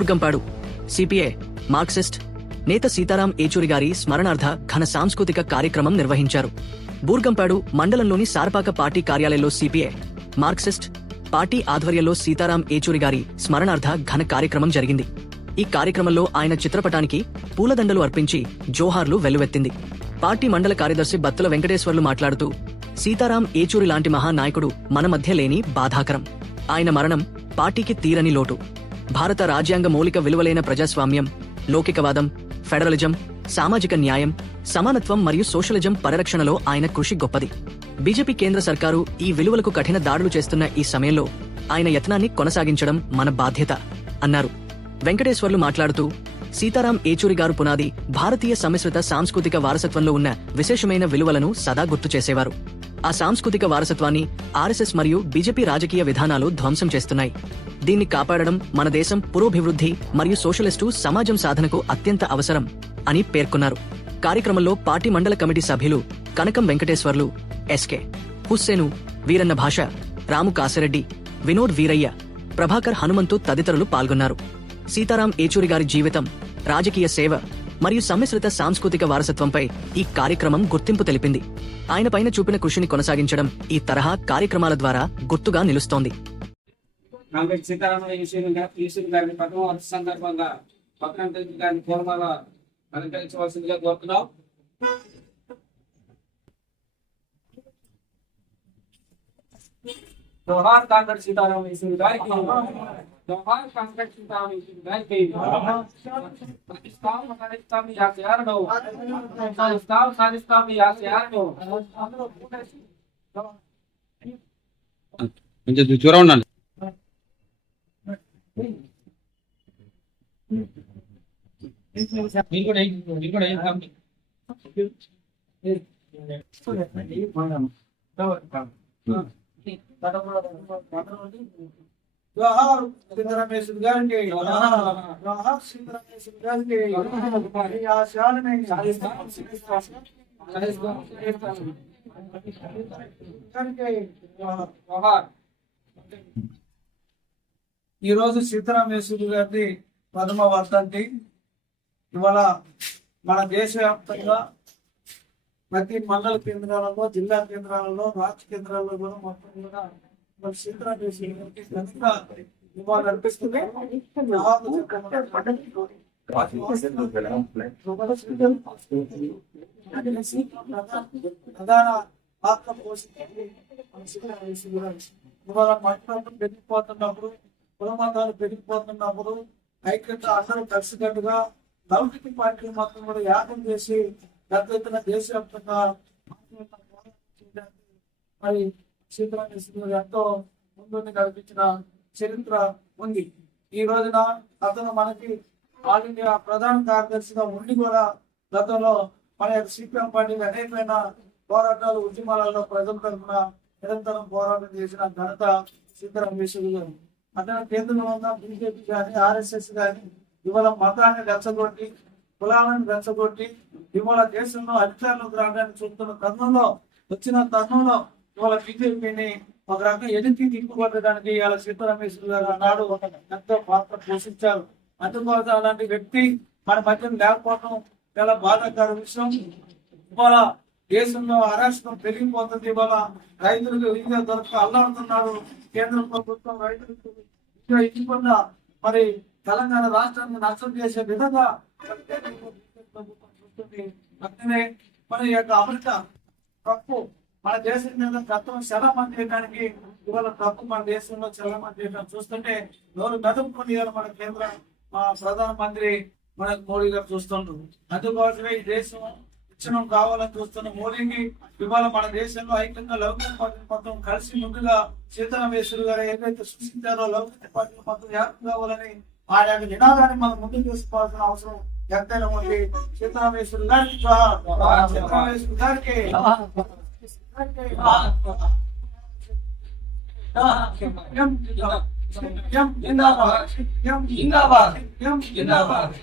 Urgampadu. CPI Marxist నేత సీతారాం ఏచూరి గారి స్మరణార్థ ఘన సాంస్కృతిక కార్యక్రమం నిర్వహించారు. బూర్గంపాడు మండలంలోని సార్పాక పార్టీ కార్యాలయంలో సిపిఐ మార్క్సిస్ట్ పార్టీ ఆధ్వర్యంలో సీతారాం ఏచూరి గారి స్మరణార్థ ఘన కార్యక్రమం జరిగింది. ఈ కార్యక్రమంలో ఆయన చిత్రపటానికి పూలదండలు అర్పించి జోహార్లు వెల్లువెత్తింది. పార్టీ మండల కార్యదర్శి బత్తుల వెంకటేశ్వర్లు మాట్లాడుతూ సీతారాం ఏచూరి లాంటి మహానాయకుడు మన మధ్య లేని బాధాకరం. ఆయన మరణం పార్టీకి తీరని లోటు. భారత రాజ్యాంగ మౌలిక విలువలైన ప్రజాస్వామ్యం లౌకికవాదం ఫెడరలిజం సామాజిక న్యాయం సమానత్వం మరియు సోషలిజం పరిరక్షణలో ఆయన కృషి గొప్పది. బీజేపీ కేంద్ర సర్కారు ఈ విలువలకు కఠిన దాడులు చేస్తున్న ఈ సమయంలో ఆయన యత్నాన్ని కొనసాగించడం మన బాధ్యత అన్నారు. వెంకటేశ్వర్లు మాట్లాడుతూ సీతారాం ఏచూరి గారు పునాది భారతీయ సమ్మిశ్రిత సాంస్కృతిక వారసత్వంలో ఉన్న విశేషమైన విలువలను సదా గుర్తు చేసేవారు. ఆ సాంస్కృతిక వారసత్వాన్ని ఆర్ఎస్ఎస్ మరియు బీజేపీ రాజకీయ విధానాలు ధ్వంసం చేస్తున్నాయి. దీన్ని కాపాడడం మన దేశం పురోభివృద్ధి మరియు సోషలిస్టు సమాజం సాధనకు అత్యంత అవసరం అని పేర్కొన్నారు. కార్యక్రమంలో పార్టీ మండల కమిటీ సభ్యులు కనకం వెంకటేశ్వర్లు ఎస్కే హుస్సేను వీరన్న భాష రాము కాసిరెడ్డి వినోద్ వీరయ్య ప్రభాకర్ హనుమంతు తదితరులు పాల్గొన్నారు. సీతారాం ఏచూరి గారి జీవితం రాజకీయ సేవ మరియు సమ్మిశ్రిత సాంస్కృతిక వారసత్వంపై ఈ కార్యక్రమం గుర్తింపు తెలిపింది. ఆయన పైన చూపిన కృషిని కొనసాగించడం ఈ తరహా కార్యక్రమాల ద్వారా గుర్తుగా నిలుస్తోంది. కాంగ్రెస్ సీతారామయ్య అలంకరించవలసిందిగా కోరుతున్నాం జోహార్ కాంగ్రెస్ సీతారామ ఈశ్వరు గారికి జోహార్ కాంగ్రెస్ సీతారామ ఈశ్వరు గారికి సాధిస్తాం సాధిస్తాం ఈ ఆశయాలను సాధిస్తాం సాధిస్తాం ఈ ఆశయాలను కొంచెం దూరం ఉండండి. మీరు కూడా ఏం- మీరు కూడా ఏం గారికి గారికి ఈ ఆశయాలని రోజు సీతారామేశ్వరి గారి ప్రథమ వర్ధంతి ఇవాళ మన దేశవ్యాప్తంగా ప్రతి మండల కేంద్రాలలో జిల్లా కేంద్రాలలో రాష్ట్ర కేంద్రాలలో కూడా మొత్తం కూడా ఇవాళ ప్రధాన పాత్ర ఇవాళ మహిళలు పెరిగిపోతున్నప్పుడు కులమతాలు పెరిగిపోతున్నప్పుడు ఐక్యత అందరూ కలిసికట్టుగా లౌకిక పార్టీలు మాత్రం కూడా యాగం చేసి పెద్ద ఎత్తున దేశవ్యాప్తంగా మరి సీతారామేశ్వరి ఎంతో ముందుండి నడిపించిన చరిత్ర ఉంది. ఈ రోజున అతను మనకి ఆల్ ఇండియా ప్రధాన కార్యదర్శిగా ఉండి కూడా గతంలో మన యొక్క సిపిఎం పార్టీ అనేకమైన పోరాటాలు ఉద్యమాలలో ప్రజల తరఫున నిరంతరం పోరాటం చేసిన ఘనత సీతారామేశ్వరి గారు. అతను కేంద్రంలో ఉన్న బీజేపీ కానీ ఆర్ఎస్ఎస్ కానీ ఇవాళ మతాన్ని రెచ్చగొట్టి కులాలను రెచ్చగొట్టి ఇవాళ దేశంలో అధికారంలోకి రావడానికి చూస్తున్న తరుణంలో వచ్చిన తరుణంలో ఇవాళ బీజేపీని ఒక రకంగా ఎదుటి తిప్పుకొట్టడానికి ఇవాళ సీతారామేశ్వర గారు ఆనాడు ఎంతో పాత్ర పోషించారు. అందుకోసం అలాంటి వ్యక్తి మన మధ్య లేకపోవడం చాలా బాధాకర విషయం. ఇవాళ దేశంలో అరాచకం పెరిగిపోతుంది. ఇవాళ రైతులకు విద్య దొరక అల్లాడుతున్నారు కేంద్ర ప్రభుత్వం. రైతులకు విద్య ఇవ్వకుండా మరి తెలంగాణ రాష్ట్రాన్ని నష్టం చేసే విధంగా ప్రభుత్వం చూస్తుంది. అట్లనే మన యొక్క అమృత తప్పు మన దేశం మీద గతం మంది చేయడానికి ఇవాళ తప్పు మన దేశంలో చలమని చేయడం చూస్తుంటే ఎవరు మెదపుకొని మన కేంద్ర మా ప్రధానమంత్రి మన మోడీ గారు చూస్తుండ్రు. అందుకోసమే ఈ దేశం ఇచ్చడం కావాలని చూస్తున్న మోడీకి ఇవాళ మన దేశంలో ఐక్యంగా లౌకిక పార్టీ మొత్తం కలిసి ముందుగా సీతారామేశ్వరు గారు ఏదైతే సృష్టించారో లౌకిక పార్టీ మొత్తం ఏకం కావాలని ఆ యొక్క నినాదాన్ని మనం ముందుకు తీసుకోవాల్సిన అవసరం ఎంతైనా ఉంది. సీతారామేశ్వరు గారికి సీతారామేశ్వరు గారికి. ఎం జిందాబాద్ ఎం జిందాబాద్.